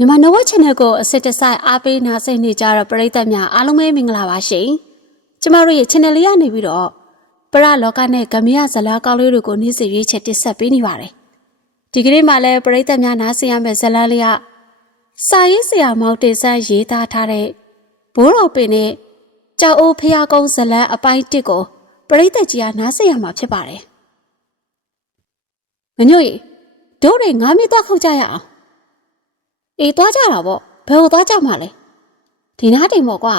မြန်မာနဝက် channel ကိုအစစ်တစိုက်အားပေးနာစိတ်နေကြတဲ့ပရိသတ်များအားလုံးပဲမင်္ဂလာပါရှင်။ကျမတို့ရဲ့ channel လေးကနေပြီးတော့ပရလောကနဲ့ဂမရဇလားကောင်းလေးတွေကိုနေ့စဉ်ရွေးချက်တင်ဆက်ပေးနေပါတယ်။ဒီကနေ့မှလည်းပရိသတ်များနားဆင်ရမယ့်ဇလန်းလေးကစာရေးဆရာမောင်တင်ဆန်းရေးသားထားတဲ့ဘိုးတော်ပင်နဲ့ကြောက်အိုးဖျားကုန်းဇလန်းအပိုင်းတစ်ကိုပရိသတ်ကြီးကနားဆင်ရမှာဖြစ်ပါတယ်။ငညွတ်ရီတို့တွေငါးမိသွားခောက်ကြရအောင် အေးသွားကြတာပေါ့ဘယ်ကိုသွားကြမှာလဲဒီနားတိမ်ပေါ့ကွာ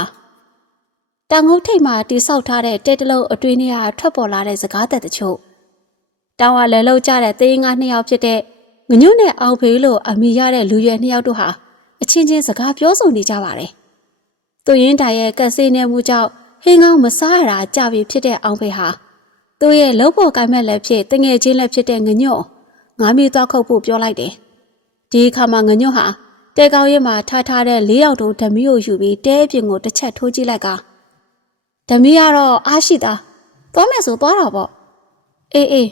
တန်ငုတ်ထိတ်မှာတိဆောက်ထားတဲ့တဲတလုံးအတွင်းထဲကထွက်ပေါ်လာတဲ့စကားသက်တချို့တောင်ဝလဲလောက်ကြတဲ့သေးငါနှစ်ယောက်ဖြစ်တဲ့ငညွန့်နဲ့အောင်ဖေးလို့အမိရတဲ့လူရွယ်နှစ်ယောက်တို့ဟာအချင်းချင်းစကားပြောဆိုနေကြပါတယ်သူရင်းတိုင်ရဲ့ကက်ဆေးနေမှုကြောင့်ဟင်းကောင်းမစားရတာကြပြီဖြစ်တဲ့အောင်ဖေးဟာသူ့ရဲ့လုံးပေါ်ကိုင်မဲ့လက်ဖြစ်တငယ်ချင်းလက်ဖြစ်တဲ့ငညွန့်ငါးမိသွားခုတ်ဖို့ပြောလိုက်တယ်ဒီအခါမှာငညွန့်ဟာ တဲကောင်းရဲမှာထားထားတဲ့လေးယောက်တို့ဓမီကိုယူပြီးတဲအပြင်ကိုတစ်ချက်ထိုးကြည့်လိုက်ကဓမီကတော့အားရှိတာသွားမယ်ဆိုသွားတော့ပေါ့အေးအေး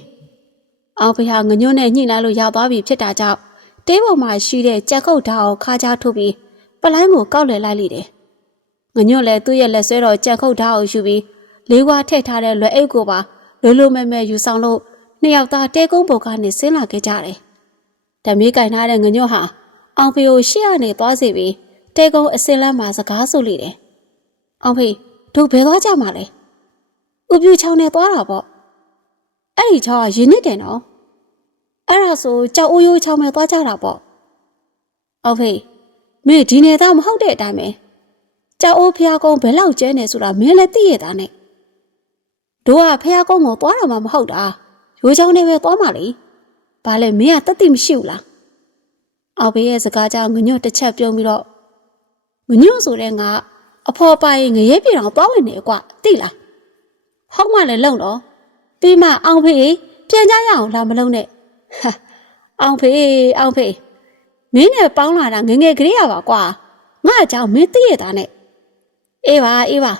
အောင်ဖေဟာငညွန့်နဲ့ညှိနှိုင်းလို့ရသွားပြီဖြစ်တာကြောင့်တဲပေါ်မှာရှိတဲ့ကြက်ခုတ်ဓာတ်ကိုခါးချထိုးပြီးပလိုင်းကိုကောက်လည်လိုက်လိတယ်ငညွန့်လည်းသူ့ရဲ့လက်ဆွဲတော်ကြက်ခုတ်ဓာတ်ကိုယူပြီးလေးဝါထည့်ထားတဲ့လွယ်အိတ်ကိုပါလိုလိုမဲမဲယူဆောင်လို့နှစ်ယောက်သားတဲကုန်းပေါ်ကနေဆင်းလာခဲ့ကြတယ်ဓမီကင်ထားတဲ့ငညွန့်ဟာ အောင်ဖေကိုရှေ့ကနေသွားစီပြီးတဲကုန်းအစင်လန်းမှာစကားဆိုလိတယ်။အောင်ဖေတို့ဘယ်သွားကြမှာလဲ။ဥပြူချောင်းနဲ့သွားတာပေါ့။အဲ့ဒီချောင်းကရင်းနစ်တယ်နော်။အဲ့ဒါဆိုကြောက်အိုးရိုးချောင်းပဲသွားကြတာပေါ့။အောင်ဖေမင်းဒီနေသားမဟုတ်တဲ့အတိုင်းပဲ။ကြောက်အိုးဖျားကုန်းဘယ်လောက်ကျဲနေဆိုတာမင်းလည်းသိရတာနဲ့။တို့ကဖျားကုန်းကိုသွားတော့မှမဟုတ်တာ။ရိုးချောင်းနဲ့ပဲသွားမှာလေ။ဘာလဲမင်းကတသိမရှိဘူးလား။ အောက်ဘေးရဲ့စကားကြောင့်ငညွတ်တစ်ချက်ပြုံးပြီးတော့ငညွတ်ဆိုတဲ့ငါအဖော်ပိုင်ငရဲပြေတောင်သွားဝင်နေကွာသိလားဟောက်မှလည်းလုံတော့ပြီးမှအောင်ဖေးပြန်ကြရအောင်လာမလုံးနဲ့ဟာအောင်ဖေးအောင်ဖေးမင်းနဲ့ပေါင်းလာတာငငယ်ကလေးရပါကွာငါအကြောင်းမင်းသိရတာနဲ့အေးပါအေးပါ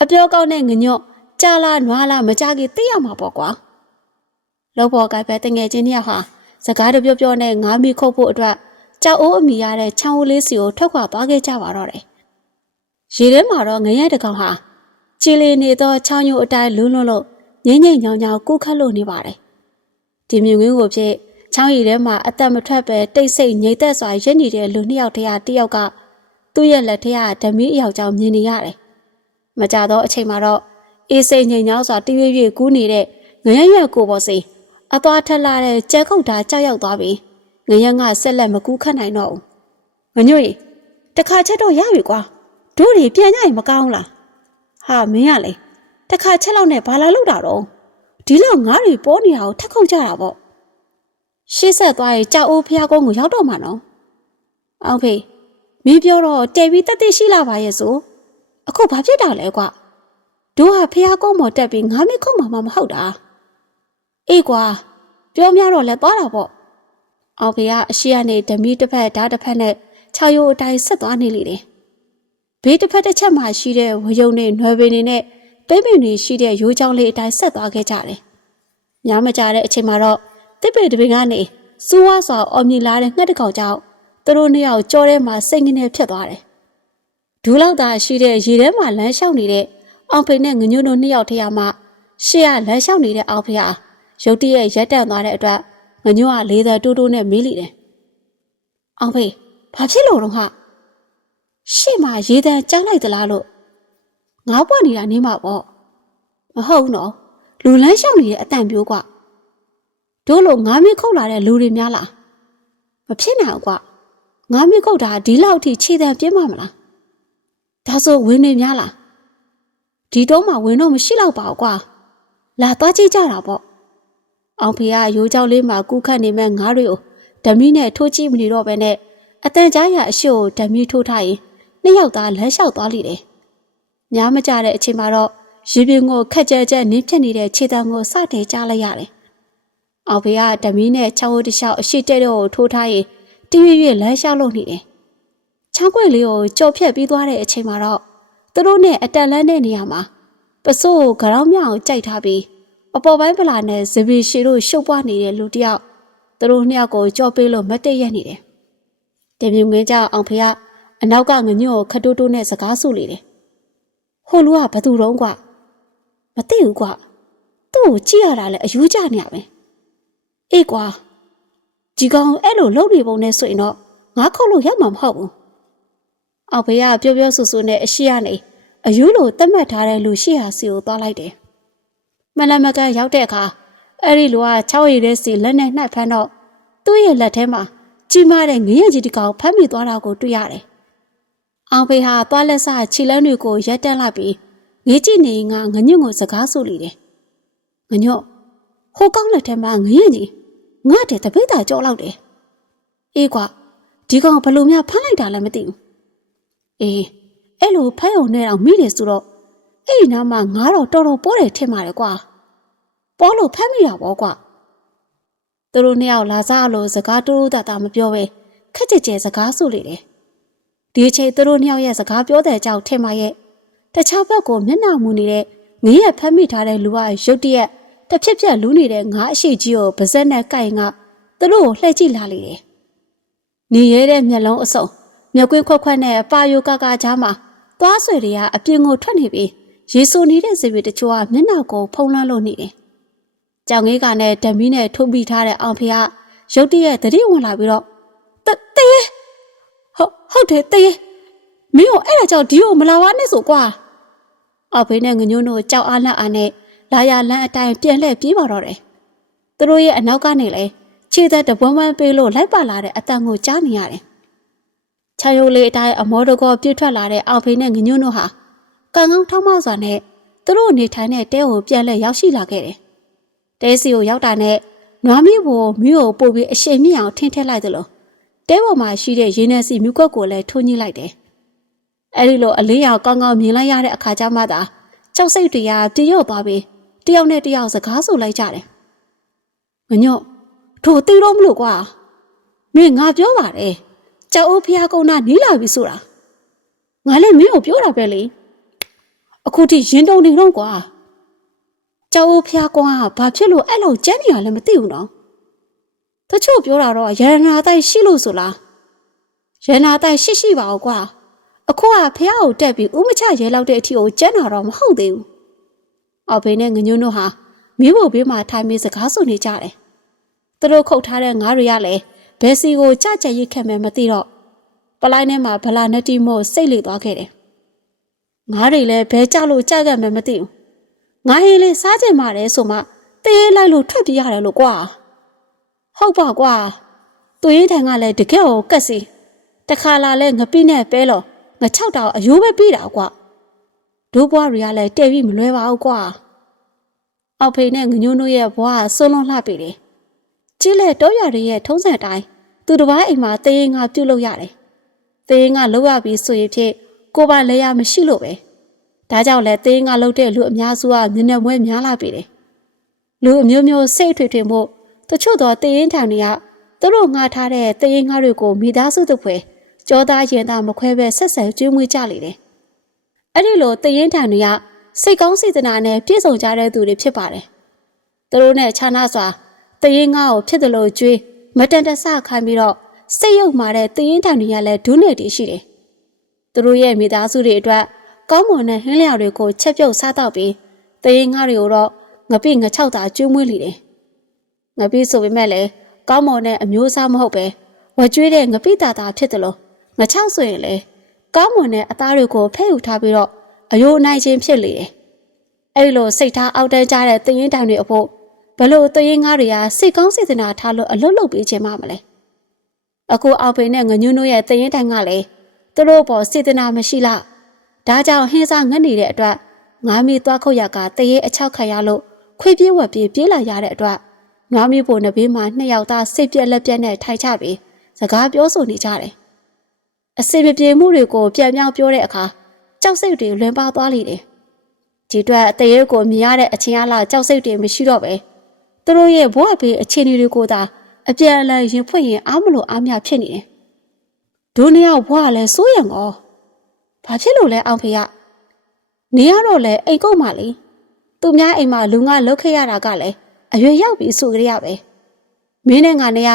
အပြောကောင်းတဲ့ငညွတ်ကြာလာနွားလာမကြကြီးသိရမှာပေါ့ကွာလောဘော်ကပဲတငယ်ချင်းတယောက်ဟာစကားတပြောပြောနဲ့ငါးမိခုတ်ဖို့အတွက် ကြောက်အိုးအမိရတဲ့ချောင်းဦးလေးစီကိုထွက်ခွာသွားခဲ့ကြပါတော့တယ်။ရေထဲမှာတော့ငရဲတကောင်ဟာချီလီနေသောချောင်းညိုအတိုင်းလွန်းလွန်းလို့ငိမ့်ငိမ့်ညောင်ညောင်ကူးခတ်လို့နေပါတယ်။ဒီမြင်ကွင်းကိုဖြစ်ချောင်းရီထဲမှာအသက်မထွက်ပဲတိတ်ဆိတ်ငြိမ်သက်စွာရက်နေတဲ့လူနှစ်ယောက်တည်းဟာတယောက်ကသူ့ရဲ့လက်ထက်ကဓမီအယောက်ကြောင့်မြင်နေရတယ်။မကြတော့အချိန်မှာတော့အေးစိတ်ငြိမ်ညောင်းစွာတရွေ့ရွေ့ကူးနေတဲ့ငရဲရွက်ကိုပေါ်စီအသွားထက်လာတဲ့ကျဲခုတ်တာကြောက်ရောက်သွားပြီ ငရမ်းကဆက်လက်မကူးခတ်နိုင်တော့ဘူးငညွတ်ရီတခါချက်တော့ရပြီကွာတို့တွေပြန်ကြရင်မကောင်းလားဟာမင်းကလေတခါချက်လောက်နဲ့ဘာလာလို့တာတော့ဒီလောက်ငါးတွေပေါ်နေတာကိုထက်ခုတ်ကြတာပေါ့ရှေ့ဆက်သွားရင်ကြောက်အိုးဖျားကုန်းကိုရောက်တော့မှာနော်အောင်ဖေမင်းပြောတော့တဲပြီးတက်တက်ရှိလာပါရဲ့ဆိုအခုဘာဖြစ်တာလဲကွာတို့ကဖျားကုန်းပေါ်တက်ပြီးငါးမိခုတ်မှာမဟုတ်တာအေးကွာပြောများတော့လဲသွားတာပေါ့ အောင်ဖေကအရှိကနေဓမီတစ်ဖက်ဓာတ်တစ်ဖက်နဲ့ခြောက်ရိုးအတိုင်းဆက်သွားနေလေတယ်ဘေးတစ်ဖက်တစ်ချက်မှရှိတဲ့ဝယုံနဲ့နွယ်ပင်တွေနဲ့ပဲပင်တွေရှိတဲ့ရိုးချောင်းလေးအတိုင်းဆက်သွားခဲ့ကြတယ်ညမကြတဲ့အချိန်မှာတော့တစ်ပေတစ်ပင်ကနေစူးဝါစွာအော်မြည်လာတဲ့ငှက်တစ်ကောင်ကြောင့်သူတို့နှစ်ယောက်ကြောထဲမှာစိတ်ငင်းနေဖြစ်သွားတယ်ဒူးလောက်သာရှိတဲ့ရေထဲမှာလမ်းလျှောက်နေတဲ့အောင်ဖေနဲ့ငညွန်းတို့နှစ်ယောက်ထဲမှာရှေ့ကလမ်းလျှောက်နေတဲ့အောင်ဖေဟာရုတ်တရက်ရက်တန့်သွားတဲ့အတွက် ငညွန့်ကလေးသက်တိုးတိုးနဲ့မေးလိတယ်။အောင်ဖေးဘာဖြစ်လို့တော့ဟာရှေ့မှာရေတံကြားလိုက်သလားလို့ငါးပွက်နေတာနေမှာပေါ့မဟုတ်ဘူးနော်လူလန်းလျှောက်နေတဲ့အတန်ပြိုးကွတို့လိုငါးမြစ်ခုတ်လာတဲ့လူတွေများလားမဖြစ်နိုင်ဘူးကွငါးမြစ်ခုတ်တာဒီလောက်ထိခြေတံပြင်းမှာမလားဒါဆိုဝင်းနေများလားဒီတော့မှဝင်းတော့မရှိတော့ပါဘူးကွာလာသွားကြည့်ကြတာပေါ့ အောင်ဖေကရိုးကြောက်လေးမှာကူးခတ်နေမဲ့ငါးတွေကိုဓမီနဲ့ထိုးကြည့်မနေတော့ဘဲနဲ့အတန်ကြားရအရှိကိုဓမီထိုးထားရင်နှစ်ယောက်သားလမ်းလျှောက်သွားလိမ့်တယ်။ညားမကြတဲ့အချိန်မှာတော့ရေပြင်ကိုခက်ကြဲကြဲနင်းဖြစ်နေတဲ့ခြေတံကိုစတင်ကြားလိုက်ရတယ်။အောင်ဖေကဓမီနဲ့ချောင်းဝတ်တစ်လျှောက်အရှိတဲ့တော့ထိုးထားရင်တရွေ့ရွေ့လမ်းလျှောက်လို့နေတယ်။ချောင်းကွက်လေးကိုကြော်ဖြတ်ပြီးသွားတဲ့အချိန်မှာတော့သူတို့နဲ့အတန်လန်းတဲ့နေရာမှာပစိုးကိုကြောင်မြောင်ကြိုက်ထားပြီး အပေါ်ပိုင်းပလာနဲ့ဇပီရှီတို့ရှုပ်ပွားနေတဲ့လူတစ်ယောက်သူတို့နှစ်ယောက်ကိုကြောပေးလို့မတည့်ရက်နေတယ်တင်မြုံငင်းကြအောင်ဖေကအနောက်ကငညွန့်ကိုခတ်တိုးတိုးနဲ့စကားဆုလေတယ်ဟိုလူကဘသူတုံးကွာမသိဘူးကွာသူ့ကိုကြည့်ရတာလဲအယူကြနေရပဲအေးကွာဒီကောင်အဲ့လိုလုံနေပုံနဲ့ဆိုရင်တော့ငါခုတ်လို့ရမှာမဟုတ်ဘူးအောင်ဖေကပြောပြောဆူဆူနဲ့အရှိရနေအယူလိုတတ်မှတ်ထားတဲ့လူရှိဟာစီကိုသွားလိုက်တယ် မလမကန်ရောက်တဲ့အခါအဲ့ဒီလူက6ရည်တဲ့စီလက်နဲ့နှိုက်ဖမ်းတော့သူ့ရဲ့လက်ထဲမှာကြီးမားတဲ့ငရဲကြီးတစ်ကောင်ဖမ်းမိသွားတာကိုတွေ့ရတယ်။အောင်ဖေဟာသွားလက်စခြေလမ်းတွေကိုရက်တက်လိုက်ပြီးငေးကြည့်နေငါငညွန့်ကိုစကားဆိုလိတယ်။ငညွန့်ဟိုကောင်းလက်ထဲမှာငရဲကြီးငါတဲ့တပိတ်တာကြောလောက်တယ်။အေးကွာဒီကောင်ဘလို့များဖမ်းလိုက်တာလည်းမသိဘူး။အေးအဲ့လိုဖမ်းုံနဲ့တော့မိတယ်ဆိုတော့ အဲ့ဒီနားမှာငါတော့တော်တော်ပေါ်တယ်ထင်ပါတယ်ကွာ။ပေါ်လို့ဖမ်းမိတာပေါ့ကွာ။သူတို့နှစ်ယောက်လာစားလို့စကားတူတူတာတာမပြောပဲခက်ကြဲကြဲစကားဆိုလေတယ်။ဒီအချိန်သူတို့နှစ်ယောက်ရဲ့စကားပြောတဲ့ကြောင့်ထင်ပါရဲ့တခြားဘက်ကိုမျက်နှာမူနေတဲ့ငင်းရဖမ်းမိထားတဲ့လူကရုတ်တရက်တစ်ဖြစ်ဖြစ်လူးနေတဲ့ငါးအရှိကြီးကိုပါဇက်နဲ့ကိုင်ကသူတို့ကိုလှည့်ကြည့်လာလေတယ်။နေရဲတဲ့မျက်လုံးအစုံမျက်ကွင်းခွက်ခွက်နဲ့ပါယိုကကကြားမှာသွားဆွေတွေကအပြင်ကိုထွက်နေပြီး ရေဆိုနေတဲ့ဇေဝီတချို့ကမျက်နှာကိုဖုံးလွှမ်းလို့နေတယ်။ကြောင်ငေးကနဲ့ဓမီနဲ့ထုတ်ပြီးထားတဲ့အောင်ဖေကရုတ်တရက်သတိဝင်လာပြီးတော့တတရေဟုတ်ဟုတ်တယ်တရေမင်းတို့အဲ့ဒါကြောင့်ဒီကိုမလာပါနဲ့ဆိုကွာအော်ဖေးနဲ့ငညွန်းတို့ကြောက်အားလန့်အားနဲ့လာရလန်းအတိုင်းပြန်လှည့်ပြေးပါတော့တယ်သူတို့ရဲ့အနောက်ကနေလေခြေသက်တပွန်းပွန်းပေးလို့လိုက်ပါလာတဲ့အတန်ကိုကြားနေရတယ်ချာယိုလေးအတိုင်းအမောတကောပြည့်ထွက်လာတဲ့အော်ဖေးနဲ့ငညွန်းတို့ဟာ ကန်ကောင်းထောင်းမစွာနဲ့သူတို့နေထိုင်တဲ့တဲကိုပြန်လှည့်ရောက်ရှိလာခဲ့တယ်တဲစီကိုရောက်တာနဲ့နွားမီးကိုမြို့ကိုပို့ပြီးအရှိန်မြင့်အောင်ထင်းထက်လိုက်သလိုတဲပေါ်မှာရှိတဲ့ရင်းနှစီမြူကွက်ကိုလည်းထိုးညှိလိုက်တယ်။အဲဒီလိုအလေးရောင်ကောင်းကောင်းမြင်လိုက်ရတဲ့အခါကျမှသာကြောက်စိတ်တွေကပြည့်ရုပ်သွားပြီးတယောက်နဲ့တယောက်စကားဆိုလိုက်ကြတယ်။ငညော့ထိုသိတော့မလို့ကွာ။မင်းငါပြောပါတယ်။ကြောက်အိုးဖျားကုန်းနာနီးလာပြီဆိုတာ။ငါလည်းမင်းကိုပြောတာပဲလေ။ အခုထိရင်တုံနေတော့ကွာ။ကြောက်အိုးဖျားကုန်းကဘာဖြစ်လို့အဲ့လိုကြမ်းနေရလဲမသိဘူးနော်။တချို့ပြောတာတော့ရတနာတိုက်ရှိလို့ဆိုလားရတနာတိုက်ရှိရှိပါအောင်ကွာအခုကဖះကိုတက်ပြီးဥမချရဲလောက်တဲ့အထိကိုကျန်းတာတော့မဟုတ်သေးဘူးအော်ဘေးနဲ့ငညွန်းတို့ဟာမီးဖို့ဘေးမှာထိုင်ပြီးစကားဆိုနေကြတယ်သူတို့ခုတ်ထားတဲ့ငါးတွေကလည်းဘယ်စီကိုကြကြရိတ်ခက်မယ်မသိတော့ပလိုင်းထဲမှာဗလာနတီမို့စိတ်လေသွားခဲ့တယ် ငါးတွေလည်းဘဲကြလို့ကြခဲ့မယ်မသိဘူးငါဟင်းလေးစားကြင်ပါတယ်ဆိုမှတေးလိုက်လို့ထွက်ပြေးရတယ်လို့ကွာဟုတ်ပါကွာသူရင်းထန်ကလည်းတကယ်ကိုကက်စီတခါလာလဲငပိနဲ့ပဲလို့ငါ၆တောင်အယိုးပဲပြီးတာကွာဒိုးဘွားတွေကလည်းတဲ့ပြီးမလွဲပါဘူးကွာအောက်ဖေနဲ့ငညိုးတို့ရဲ့ဘွားဆွလုံးလှပြီတယ်ကြီးလေတောရတွေရဲ့ထုံးစံတိုင်းသူတစ်ပါးအိမ်မှာတေးရင်ငါပြုတ်လို့ရတယ်တေးရင်ငါလောက်ရပြီဆိုရင်ဖြစ် ကိုပါလဲရမရှိလို့ပဲဒါကြောင့်လဲတေးရင်ငါလောက်တဲ့လူအများစုကမျက်နှာမွဲများလာပြီတယ်လူအမျိုးမျိုးစိတ်ထွေထွေမှုတချို့တော့တေးရင်ထံတွေကသူတို့ငှားထားတဲ့တေးရင်ငါတွေကိုမိသားစုတစ်ဖွဲကြောသားရင်သားမခွဲပဲဆက်ဆံကျွေးမွေးကြလေတယ်။အဲ့ဒီလိုတရင်ထံတွေကစိတ်ကောင်းစေတနာနဲ့ပြည့်စုံကြတဲ့သူတွေဖြစ်ပါတယ်။သူတို့နဲ့ခြားနာစွာတရင်ငါ့ကိုဖြစ်တယ်လို့ကျွေးမတန်တဆခိုင်းပြီးတော့စိတ်ယုတ်မာတဲ့တရင်ထံတွေကလည်းဒုနေတည်ရှိတယ်။ သူတို့ရဲ့မိသားစုတွေအတွက်ကောင်းမွန်တဲ့ဟင်းလျာတွေကိုချက်ပြုတ်စားတော့ပြီးတရင်ငါတွေကိုတော့ငပိငချောက်တာကျွေးမွေးလေတယ်။ငပိဆိုပေမဲ့လည်းကောင်းမွန်တဲ့အမျိုးအစားမဟုတ်ပဲဝကျွေးတဲ့ငပိတာတာဖြစ်တယ်လို့ငချောက်ဆိုရင်လေကောင်းမွန်တဲ့အသားတွေကိုဖဲ့ယူထားပြီးတော့အယိုးအနိုင်ချင်းဖြစ်လေတယ်။အဲ့လိုစိတ်ထားအောက်တန်းကြတဲ့တရင်တိုင်တွေအဖို့ဘလို့တရင်ငါးတွေကစိတ်ကောင်းစေတနာထားလို့အလွတ်လုတ်ပေးခြင်းမမလဲ။အခုအောက်ပင်နဲ့ငညွန်းတို့ရဲ့တရင်တိုင်ကလည်း သူတို့ပေါ်စေတနာမရှိလား။ဒါကြောင့်ဟင်းစားငတ်နေတဲ့အတွက်ငါးမီသွားခုတ်ရကတရေအချောက်ခံရလို့ခွေပြေးဝက်ပြေးပြေးလာရတဲ့အတွက်ငါးမီပေါ်နှဘေးမှာနှစ်ယောက်သားစိတ်ပြက်လက်ပြက်နဲ့ထိုင်ချပြီးစကားပြောဆိုနေကြတယ်။အစင်မပြေမှုတွေကိုပြန်ပြောင်းပြောတဲ့အခါကြောက်စိတ်တွေလွင်ပါသွားလိမ့်တယ်။ဒီအတွက်အသေးရုပ်ကိုမြင်ရတဲ့အချင်းအလားကြောက်စိတ်တွေမရှိတော့ပဲသူတို့ရဲ့ဘဝဘေးအခြေအနေတွေကိုသာအပြန်အလှန်ရင်ဖွင့်ရင်အားမလို့အားမရဖြစ်နေတယ်။ ဒုနီယောဘဝလည်းစိုးရံကော။ဘာဖြစ်လို့လဲအောင်ဖေရ။နေရတော့လေအိမ်ကုတ်မှလေ။သူများအိမ်မှာလူငါလုတ်ခဲ့ရတာကလည်းအရွယ်ရောက်ပြီးဆိုကြရပဲ။မင်းနဲ့ငါနဲ့က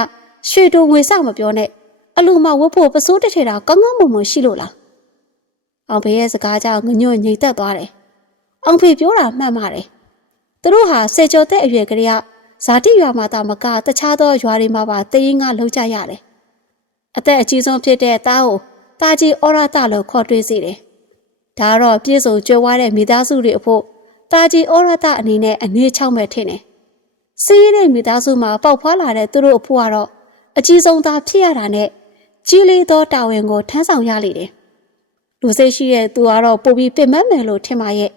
ရွှေတူငွေစောက်မပြောနဲ့အလူမဝတ်ဖို့ပစိုးတစ်ထည်တာကောင်းကောင်းမွန်မွန်ရှိလို့လားအောင်ဖေရဲ့စကားကြောင့်ငညွန့်ငြိမ်သက်သွားတယ်အောင်ဖေပြောတာမှန်ပါတယ်သူတို့ဟာစေကျော်တဲ့အရွယ်ကလေးကဇာတိရွာမှာတာမကတခြားသောရွာတွေမှာပါတရင်ကလှုပ်ကြရတယ် အသက်အကြီးဆုံးဖြစ်တဲ့သားကိုတာကြီးဩရတလို့ခေါ်တွေးစေတယ်ဒါကတော့ပြည့်စုံကြွယ်ဝတဲ့မိသားစုတွေအဖို့တာကြီးဩရတအနေနဲ့အနေချောက်မဲ့ထင်တယ်စီးရတဲ့မိသားစုမှာပေါက်ဖွာလာတဲ့သူတို့အဖို့ကတော့အကြီးဆုံးသားဖြစ်ရတာနဲ့ကြီးလေးသောတာဝန်ကိုထမ်းဆောင်ရလိမ့်တယ်လူစိတ်ရှိတဲ့သူကတော့ပိုပြီးပင်မမယ်လို့ထင်ပါရဲ့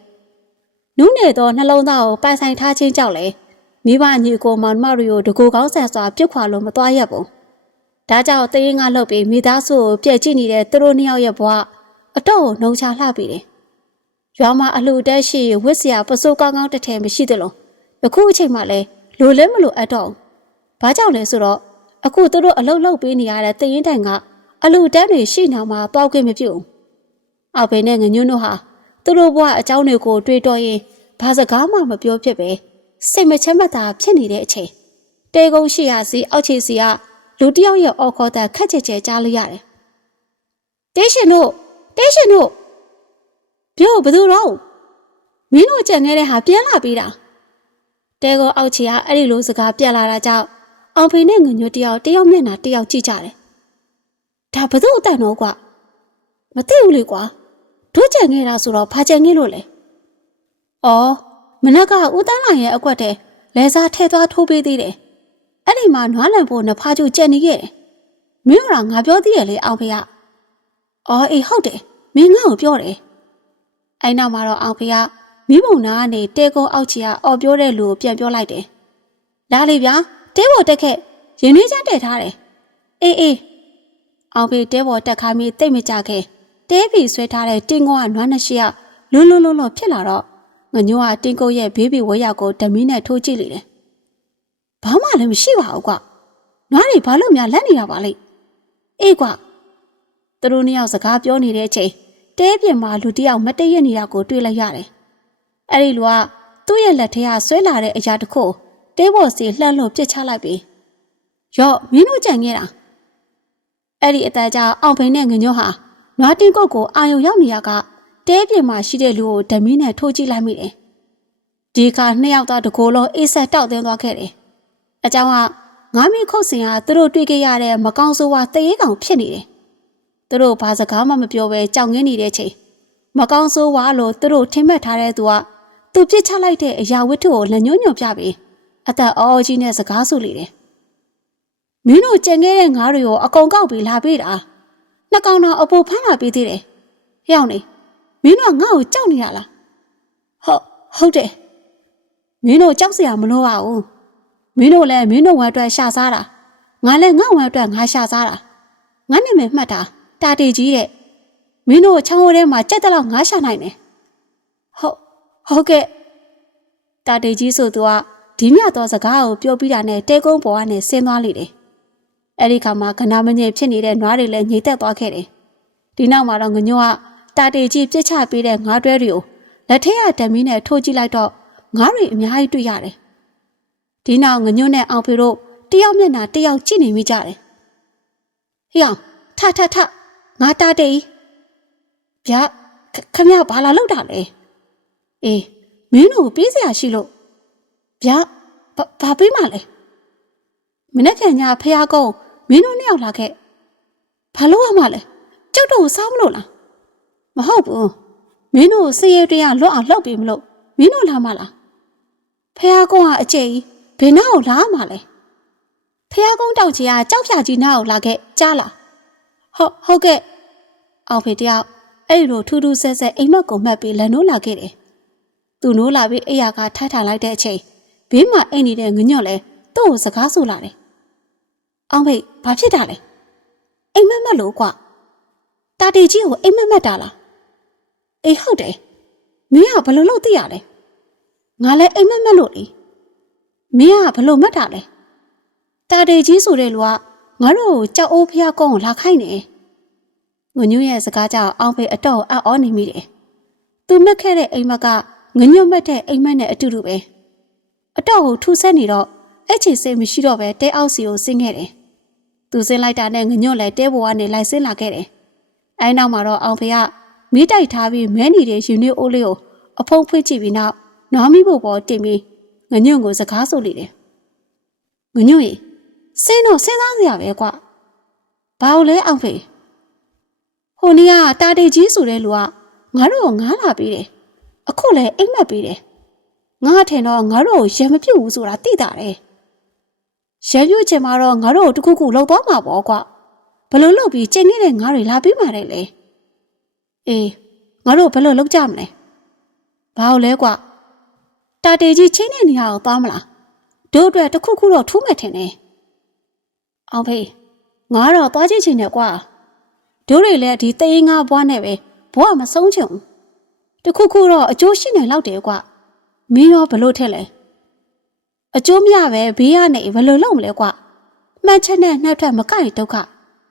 နုနယ်သောနှလုံးသားကိုပိုင်ဆိုင်ထားခြင်းကြောင့်လေမိဘညီကိုမောင်မရီကိုတကူကောင်းဆန်စွာပြုတ်ခွာလို့မသွားရဘူး ဒါကြောင့်တရင်ကလှုပ်ပြီးမိသားစုကိုပြည့်ကြည့်နေတဲ့သူတို့နှစ်ယောက်ရဲ့ဘဝအတော့ကိုနှုံချလှပြီတယ်ရွာမှာအလှူတက်ရှိဝစ်စရာပစိုးကောင်းကောင်းတစ်ထည်မရှိသလိုအခုအချိန်မှလည်းလိုလဲမလိုအပ်တော့ဘာကြောင့်လဲဆိုတော့အခုသူတို့အလုတ်လုတ်ပေးနေရတဲ့တရင်တိုင်ကအလူတန်းတွေရှိနေမှာပေါက်ခွင့်မပြုဘူး။အောက်ဘေးနဲ့ငညွန်းတို့ဟာသူတို့ဘဝအကြောင်းတွေကိုတွေးတောရင်ဘာစကားမှမပြောဖြစ်ပဲစိတ်မချမ်းမသာဖြစ်နေတဲ့အချိန်တဲကုန်းရှိရစီအောက်ခြေစီက လူတယောက်ရဲ့အော်ခေါ်တဲ့ခက်ချက်ချက်ကြားလိုက်ရတယ်။တေးရှင်တို့တေးရှင်တို့ပြောဘယ်သူတော့မင်းတို့ကြံခဲ့တဲ့ဟာပြန်လာပြီးတာတဲကုန်းအောက်ခြေကအဲ့ဒီလိုစကားပြက်လာတာကြောင့်အောင်ဖေနဲ့ငညိုတယောက်တယောက်မျက်နှာတယောက်ကြည့်ကြတယ်။ဒါဘသူ့အတန်တော့ကွာမသိဘူးလေကွာတို့ကြံခဲ့တာဆိုတော့ဘာကြံခဲ့လို့လဲ။အော်မနက်ကဦးတန်းလိုင်ရဲ့အကွက်တဲ့လဲစားထဲသွားထိုးပေးသေးတယ်။ အဲ့ဒီမှာနွားလန်ဖို့နဖားကျကြံနေခဲ့တယ်။မင်းတို့ကငါပြောသေးရလေအောင်ဖေက။အော်အေးဟုတ်တယ်မင်းငါ့ကိုပြောတယ်။အဲ့နောက်မှာတော့အောင်ဖေကမိဘုံနာကနေတဲကုန်းအောက်ချီကအော်ပြောတဲ့လူကိုပြန်ပြောလိုက်တယ်။လာလေဗျာတဲဘော်တက်ခဲ့ရင်နှွေးချမ်းတက်ထားတယ်အေးအေးအောင်ဖေတဲဘော်တက်ခိုင်းပြီးတိတ်မကြခဲ့တဲဖီဆွဲထားတဲ့တင်းကောကနွားနှရှိကလွန်းလွန်းလွန်းလွန်းဖြစ်လာတော့ငညိုးကတင်းကုတ်ရဲ့ဘေးဘီဝဲရောက်ကိုဓမီနဲ့ထိုးကြည့်လိုက်တယ် ဘာမှလည်းမရှိပါဘူးကွာနွားတွေဘာလို့များလက်နေတာပါလိမ့်အေးကွာသူတို့နှစ်ယောက်စကားပြောနေတဲ့အချိန်တဲပြင်မှာလူတစ်ယောက်မတည့်ရနေတာကိုတွေ့လိုက်ရတယ်အဲ့ဒီလူကသူ့ရဲ့လက်ထဲကဆွဲလာတဲ့အရာတစ်ခုတဲဘော်စီလှမ်းလို့ပြစ်ချလိုက်ပြီရော့မင်းတို့ကြံခဲ့တာအဲ့ဒီအတန်းကြောင့်အောင်ဖိန်နဲ့ငညွတ်ဟာနွားတင်းကုတ်ကိုအာယုံရောက်နေရကတဲပြေမှာရှိတဲ့လူကိုဓမီနဲ့ထိုးကြည့်လိုက်မိတယ်ဒီခါနှစ်ယောက်သားတကိုယ်လုံးအေးဆက်တောက်တင်းသွားခဲ့တယ် အကြောင်းကငါးမိခုတ်စင်ကသူတို့တွေ့ခဲ့ရတဲ့မကောင်းဆိုးဝါတရေကောင်ဖြစ်နေတယ်သူတို့ဘာစကားမှမပြောဘဲကြောင်ငင်းနေတဲ့ချိန်မကောင်းဆိုးဝါလို့သူတို့ထင်မှတ်ထားတဲ့သူကသူပြစ်ချလိုက်တဲ့အရာဝတ္ထုကိုလက်ညှိုးညွှန်ပြပြီးအသက်အော်ကြီးနဲ့စကားဆိုလေတယ်မင်းတို့ကြံခဲ့တဲ့ငါးတွေကိုအကုန်ကောက်ပြီးလာပေးတာနှစ်ကောင်တော့အပူဖမ်းလာပေးသေးတယ်ဟျောင်းနေမင်းတို့ကငါ့ကိုကြောက်နေရလားဟုတ်ဟုတ်တယ်မင်းတို့ကြောက်စရာမလိုပါဘူး မင်းတို့လည်းမင်းတို့ဝမ်းအတွက်ရှာစားတာငါလည်းငါ့ဝမ်းအတွက်ငါရှာစားတာငါနာမည်မှတ်တာတာတီကြီးတဲ့မင်းတို့ချောင်းဝဲထဲမှာကြက်တက်လောက်ငါရှာနိုင်တယ်ဟုတ်ဟုတ်ကဲ့တာတီကြီးဆိုသူကဒီမြသောစကားကိုပြောပြီးတာနဲ့တဲကုန်းပေါ်ကနေဆင်းသွားလိမ့်တယ်။အဲဒီခါမှာကနာမငြိမ်ဖြစ်နေတဲ့နွားတွေလည်းညှိတက်သွားခဲ့တယ်။ဒီနောက်မှာတော့ငညိုကတာတေကြီးပြစ်ချပေးတဲ့ငါးတွဲတွေကိုလက်ထက်ကဓမီနဲ့ထိုးကြည့်လိုက်တော့ငါးတွေအများကြီးတွေ့ရတယ်။ ဒီနောက်ငညွနဲ့အောင်ဖေတို့တယောက်မျက်နှာတယောက်ကြည့်နေမိကြတယ်။ဟေ့အောင်ထထထငါတာတေဗျာခမရဘာလာလောက်တာလဲ။အေးမင်းတို့ပြေးစရာရှိလို့ဗျာဘာပေးမှလဲမနေ့ကညဖះကုန်းမင်းတို့နှစ်ယောက်လာခဲ့ဘာလို့ရမှလဲကြောက်တော့စားမလို့လားမဟုတ်ဘူးမင်းတို့စည်ရတရားလွတ်အောင်လှုပ်ပြီးမလို့မင်းတို့လာမှလားဖះကုန်းကအကျိဘ ယ်နောက်လာမှလဲဖះကုန်းတောက်ကြီးကကြောက်ဖြာကြီးနားကိုလာခဲ့ကြားလားဟုတ်ဟုတ်ကဲ့အောင်ဖေတယောက်အဲ့လိုထူးထူးဆဲဆဲအိမ်မက်ကိုမှတ်ပြီးလက်နိုးလာခဲ့တယ်သူနိုးလာပြီးအိယာကထထလိုက်တဲ့အချိန်ဘေးမှာအိတ်နေတဲ့ငညော့လဲသူ့ကိုစကားဆိုလာတယ်။အောင်ဖေဘာဖြစ်တာလဲ။အိမ်မက်မက်လို့ကွာ။တာတီကြီးကိုအိမ်မက်မက်တာလား။အေးဟုတ်တယ်။မင်းကဘလို့လို့သိရလဲ။ငါလည်းအိမ်မက်မက်လို့လေ။ မင်းကဘလို့မက်တာလဲ။တာတီကြီးဆိုတဲ့လူကငါတို့ကိုကြောက်အိုးဖျားကောင်းကိုလာခိုင်းနေ။ငညွရဲ့စကားကြောင့်အောင်ဖေအတော့အံ့ဩနေမိတယ်။သူမက်ခဲ့တဲ့အိမ်မက်ကငညွမက်တဲ့အိမ်မက်နဲ့အတူတူပဲ။အတော့ကိုထူဆက်နေတော့အဲ့ချေစိတ်မရှိတော့ပဲတဲအောက်စီကိုဆင်းခဲ့တယ်။သူစင်းလိုက်တာနဲ့ငညွန့်လည်းတဲပေါ်ကနေလိုက်ဆင်းလာခဲ့တယ်။အဲနောက်မှာတော့အောင်ဖေကမိတိုက်ထားပြီးမဲနေတဲ့ယူနစ်အိုးလေးကိုအဖုံးဖွင့်ကြည့်ပြီးနောက်နွားမိဖို့ပေါ်တင်ပြီး ငညွန့်ကိုစကားဆိုလိတယ်။ငညွန့်ရေစင်းတော့စဉ်းစားစရာပဲကွာ။ဘာလို့လဲအောင်ဖေ။ဟိုနေ့ကတာတေကြီးဆိုတဲ့လူကငါတို့ကိုငားလာပြီးတယ်။အခုလည်းအိမ်မက်ပြီးတယ်။ငါထင်တော့ငါတို့ကိုရံမပြုတ်ဘူးဆိုတာသိတာတယ်။ရံပြုတ်ချင်မှတော့ငါတို့ကိုတစ်ခုခုလောက်သွားမှာပေါ့ကွာ။ဘလို့လုပ်ပြီးချိန်နေတဲ့ငါတွေလာပြီးမှတယ်လေ။အေးငါတို့ဘလို့လုပ်ကြမလဲ။ဘာလို့လဲကွာ။ တာတေကြီးချင်းတဲ့နေရာကိုသွားမလား။တို့အတွက်တစ်ခုခုတော့ထူးမဲ့ထင်တယ်။အောင်ဖေးငါတော့သွားကြည့်ချင်တယ်ကွာ။တို့တွေလည်းဒီတရင်ငါဘွားနဲ့ပဲဘွားမဆုံးချင်ဘူး။တစ်ခုခုတော့အကျိုးရှိနေလောက်တယ်ကွာ။မင်းရောဘလို့ထက်လဲ။အကျိုးမရပဲဘေးကနေဘလို့လုပ်မလဲကွာ။မှန်ချက်နဲ့နှက်ထက်မကိုက်ဒုက္ခ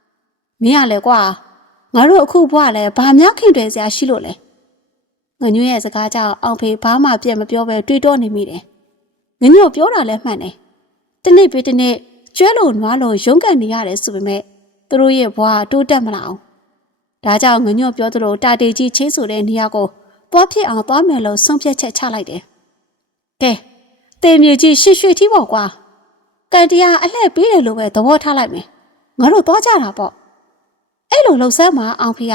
။မင်းရလေကွာ။ငါတို့အခုဘွားလည်းဘာများခင်တွေစရာရှိလို့လဲ။ ငညွန့်ရဲ့စကားကြောင့်အောင်ဖေဘာမှပြတ်မပြောပဲတွေးတောနေမိတယ်။ငညွန့်ပြောတာလည်းမှန်တယ်။တနေ့ပြီးတနေ့ကျွဲလို့နွားလို့ရုန်းကန်နေရတယ်ဆိုပေမဲ့သူတို့ရဲ့ဘွားတိုးတက်မလာအောင်။ဒါကြောင့်ငညွန့်ပြောသလိုတာတေကြီးချင်းဆိုတဲ့နေရာကိုသွားဖြစ်အောင်သွားမယ်လို့ဆုံးဖြတ်ချက်ချလိုက်တယ်။ကဲတေမြေကြီးရှစ်ရွှေထီးပေါ့ကွာ။ကန်တရားအလှည့်ပေးတယ်လို့ပဲသဘောထားလိုက်မယ်။ငါတို့သွားကြတာပေါ့။အဲ့လိုလှုပ်ဆမ်းမှာအောင်ဖေက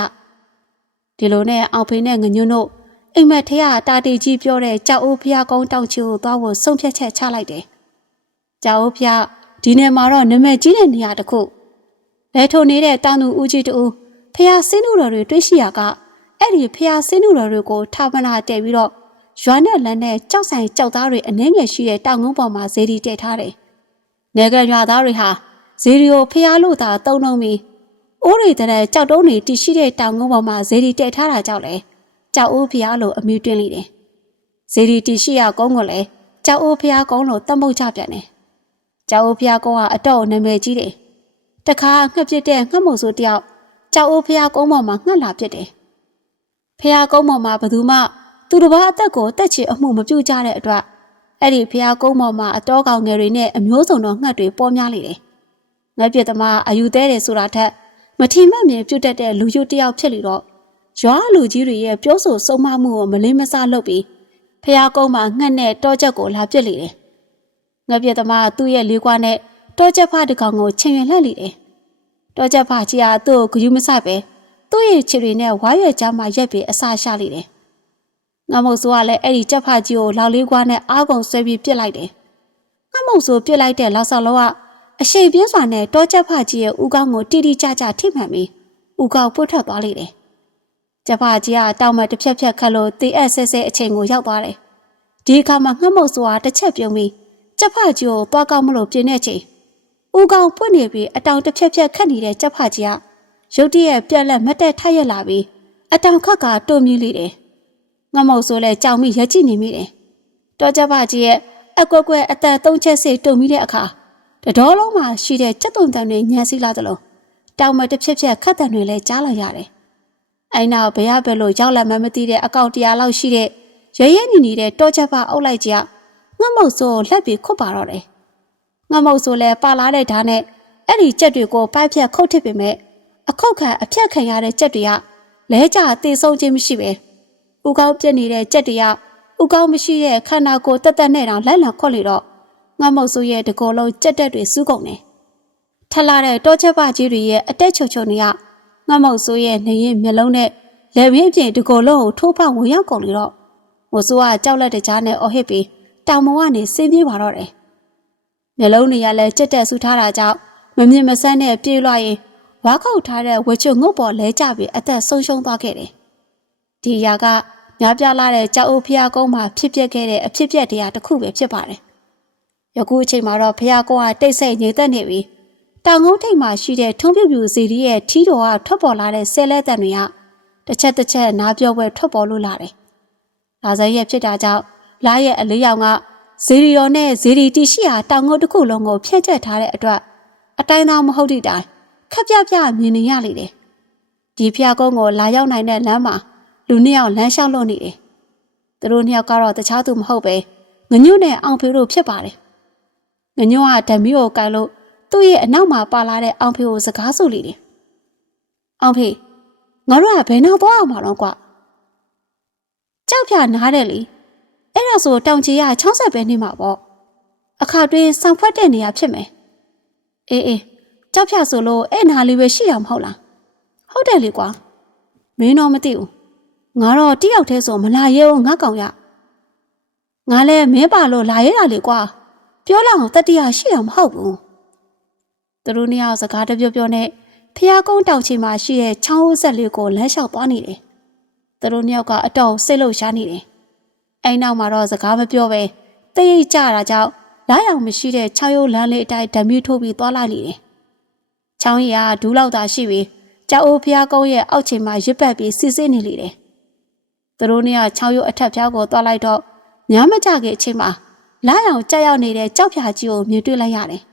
ဒီလိုနဲ့အောင်ဖေနဲ့ငညွန့်တို့ အိမ်မက်ထရတာတေကြီးပြောတဲ့ကြောက်အိုးဖျားကောင်းတောက်ချီကိုသွားဖို့ဆုံးဖြတ်ချက်ချလိုက်တယ်။ကြောက်အိုးဖျားဒီနယ်မှာတော့နမည်ကြီးတဲ့နေရာတစ်ခုလဲထုံနေတဲ့တောင်သူဦးကြီးတူဖျားစင်းနုတော်တွေတွေ့ရှိရကအဲ့ဒီဖျားစင်းနုတော်တွေကိုထာပနာတည်ပြီးတော့ရွာနဲ့လမ်းနဲ့ကြောက်ဆိုင်ကြောက်သားတွေအနှဲငယ်ရှိတဲ့တောင်ကုန်းပေါ်မှာဇေဒီတည်ထားတယ်။နေကရွာသားတွေဟာဇေဒီကိုဖျားလို့သာတုံနှုံပြီးအိုးတွေတဲ့ကြောက်တုံးတွေတည်ရှိတဲ့တောင်ကုန်းပေါ်မှာဇေဒီတည်ထားတာကြောင့်လေ ကြောက်အိုးဖျားလို့အမည်တွင်လိုက်တယ်။ဇေဒီတည်ရှိရကုန်းကိုလည်းကြောက်အိုးဖျားကုန်းလို့တတ်မှုတ်ကြပြန်တယ်။ကြောက်အိုးဖျားကုန်းကအတော့နာမည်ကြီးတယ်။တခါငှက်ပစ်တဲ့ငှက်မို့ဆိုတယောက်ကြောက်အိုးဖျားကုန်းပေါ်မှာငှက်လာပစ်တယ်။ဖျားကုန်းပေါ်မှာဘသူမှသူတစ်ပါးအသက်ကိုတက်ချေအမှုမပြုတ်ကြတဲ့အတွက်အဲ့ဒီဖျားကုန်းပေါ်မှာအတော်ကောင်ငယ်တွေနဲ့အမျိုးစုံသောငှက်တွေပေါ်များနေတယ်။ငှက်ပြစ်သမားအယူသေးတယ်ဆိုတာထက်မထီမဲ့မြင်ပြုတ်တက်တဲ့လူယုတယောက်ဖြစ်လို့တော့ ရွာလူကြီးတွေရဲ့ပြောဆိုဆုံးမမှုကိုမလေးမစားလုပ်ပြီးဖျားကုန်းမှာငှက်နဲ့တောချက်ကိုလာပစ်လေတယ်။ငှက်ပြစ်သမားသူ့ရဲ့လေးကွာနဲ့တောချက်ဖတကောင်ကိုချိန်ရလှက်လေတယ်။တောချက်ဖကြီးဟာသူ့ကိုဂယူးမဆပဲသူ့ရဲ့ခြေတွေနဲ့ဝါရွက်ကြားမှာရက်ပြီးအစာရှာလေတယ်။ငမုတ်ဆိုးကလည်းအဲ့ဒီချက်ဖကြီးကိုလောက်လေးကွာနဲ့အားကုန်ဆွဲပြီးပြစ်လိုက်တယ်။ငမုတ်ဆိုးပြစ်လိုက်တဲ့လောက်ဆောက်လောကအရှိန်ပြင်းစွာနဲ့တောချက်ဖကြီးရဲ့ဥကောင်းကိုတိတိကျကျထိမှန်ပြီးဥကောက်ပွတ်ထွက်သွားလေတယ်။ချ က်ဖကြီးကတောင်မတစ်ဖြက်ဖြက်ခတ်လို့တေအပ်ဆဲဆဲအချိန်ကိုရောက်သွားတယ်။ဒီအခါမှာငမုတ်ဆိုးကတစ်ချက်ပြုံးပြီးချက်ဖကြီးကိုသွားကောက်မလို့ပြင်းတဲ့ချိန်ဥကောင်းပွင့်နေပြီးအတောင်တစ်ဖြက်ဖြက်ခတ်နေတဲ့ချက်ဖကြီးကရုတ်တရက်ပြက်လက်မတက်ထက်ရက်လာပြီးအတောင်ခတ်ကတုံမြည်လိတယ်။ငမုတ်ဆိုလဲကြောင်မိရက်ကြည့်နေမိတယ်။တောချက်ဖကြီးရဲ့အကွက်ကွက်အသက်သုံးချက်စိတုံမိတဲ့အခါတတော်လုံးမှာရှိတဲ့စက်တုံတန်တွေညှန်စီလာသလိုတောင်မတစ်ဖြက်ဖြက်ခတ်တန်တွေလည်းကြားလိုက်ရတယ်။ အဲနောက်ဘရဘယ်လိုရောက်လာမှမသိတဲ့အကောင့်တရားလောက်ရှိတဲ့ရရဲနေနေတဲ့တောချက်ဖအုပ်လိုက်ကြငမုတ်ဆိုလက်ပြီးခုတ်ပါတော့တယ်။ငမုတ်ဆိုလဲပါလာတဲ့ဓာတ်နဲ့အဲ့ဒီကြက်တွေကိုပိုက်ဖြတ်ခုတ်ထစ်ပေမဲ့အခုတ်ခံအဖြတ်ခံရတဲ့ကြက်တွေကလဲကြသေဆုံးခြင်းမရှိပဲဥကောင်းပြက်နေတဲ့ကြက်တွေကဥကောင်းမရှိတဲ့ခန္ဓာကိုယ်တက်တက်နဲ့တောင်လိုက်လံခွက်လေတော့ငမုတ်ဆိုးရဲ့တကောလုံးကြက်တက်တွေစူးကုန်တယ်ထလာတဲ့တောချက်ပကြီးတွေရဲ့အတက်ချုပ်ချုပ်နေက ငမုတ်ဆိုးရဲ့နေရင်မျက်လုံးနဲ့လက်ဝင်းပြင်တကောလုံးကိုထိုးဖောက်ဝင်ရောက်ကုန်လေတော့မိုးဆိုးကကြောက်လက်တကြားနဲ့အော်ဟစ်ပြီးတောင်မကနေဆင်းပြေးပါတော့တယ်မျက်လုံးတွေရလဲကြက်တက်ဆူထားတာကြောင့်မမြင်မဆန်းနဲ့ပြေးလွှားရင်ဝါခောက်ထားတဲ့ဝေချုံငုတ်ပေါ်လဲကျပြီးအသက်ဆုံးရှုံးသွားခဲ့တယ်။ဒီຢာကများပြားလာတဲ့ကြောက်အုပ်ဖျားကုန်းမှာဖြစ်ပျက်ခဲ့တဲ့အဖြစ်ပျက်တရားတစ်ခုပဲဖြစ်ပါတယ်။ယခုအချိန်မှာတော့ဖျားကုန်းကတိတ်ဆိတ်ငြိမ်သက်နေပြီး တောင်ကုန်းထိပ်မှာရှိတဲ့ထုံးပြပြစီရီရဲ့ထီးတော်ကထွက်ပေါ်လာတဲ့ဆဲလဲတံတွေကတစ်ချက်တစ်ချက်နားပြောပွဲထွက်ပေါ်လို့လာတယ်။လာစရဲ့ဖြစ်တာကြောင့်လာရဲ့အလေးရောင်ကဇေရီရော်နဲ့ဇေရီတီရှိရာတောင်ကုန်းတစ်ခုလုံးကိုဖျက်ကျက်ထားတဲ့အတွက်အတိုင်းသားမဟုတ်သည့်တိုင်ခက်ပြပြမြင်နေရလေတယ်။ဒီဖျားကုန်းကိုလာရောက်နိုင်တဲ့လမ်းမှာလူနှစ်ယောက်လမ်းလျှောက်လို့နေတယ်။သူတို့နှစ်ယောက်ကတော့တခြားသူမဟုတ်ပဲငညွန့်နဲ့အောင်ဖေတို့ဖြစ်ပါတယ်။ငညွန့်ကဓမီကိုကိုင်လို့ သူ့ရဲ့အနောက်မှာပါလာတဲ့အောင်ဖေကိုစကားဆိုလိတယ်။အောင်ဖေငါတို့ကဘယ်နောက်သွားအောင်မလို့ကွာ။ကြောက်ဖြာနားတယ်လေ။အဲ့ဒါဆိုတောင်ကြီးက60ပဲနေမှာပေါ့။အခါတွင်းဆောင်ဖွက်တဲ့နေရာဖြစ်မယ်။အေးအေးကြောက်ဖြာဆိုလို့အဲ့နာလေးပဲရှိရမှာမဟုတ်လား။ဟုတ်တယ်လေကွာ။မင်းတော့မသိဘူး။ငါတော့တယောက်တည်းဆိုမလာရဲဘူးငါကောင်ရ။ငါလည်းမင်းပါလို့လာရဲတာလေကွာ။ပြောလောက်အောင်တတိယရှိရမှာမဟုတ်ဘူး။ သူတို့နှစ်ယောက်စကားတပြောပြောနဲ့ဖျားကုန်းတောင်ချီမှာရှိတဲ့ချောင်းဦးဆက်လေးကိုလမ်းလျှောက်သွားနေတယ်။သူတို့နှစ်ယောက်ကအတော်စိတ်လှုပ်ရှားနေတယ်။အဲ့နောက်မှာတော့စကားမပြောပဲတရိပ်ကြတာကြောင့်လာရောက်မရှိတဲ့ချောင်းရိုးလမ်းလေးအတိုင်းဓမြထိုးပြီးသွားလိုက်နေတယ်။ချောင်းရီကဒူးလောက်သာရှိပြီးကြောက်အိုးဖျားကုန်းရဲ့အောက်ခြေမှာရစ်ပတ်ပြီးစစ်စစ်နေလေတယ်။သူတို့နှစ်ယောက်ချောင်းရိုးအထက်ဖျားကိုသွားလိုက်တော့ညမကြခင်အချိန်မှာလာရောက်ကြောက်ရောက်နေတဲ့ကြောက်ဖြာကြီးကိုမြင်တွေ့လိုက်ရတယ်။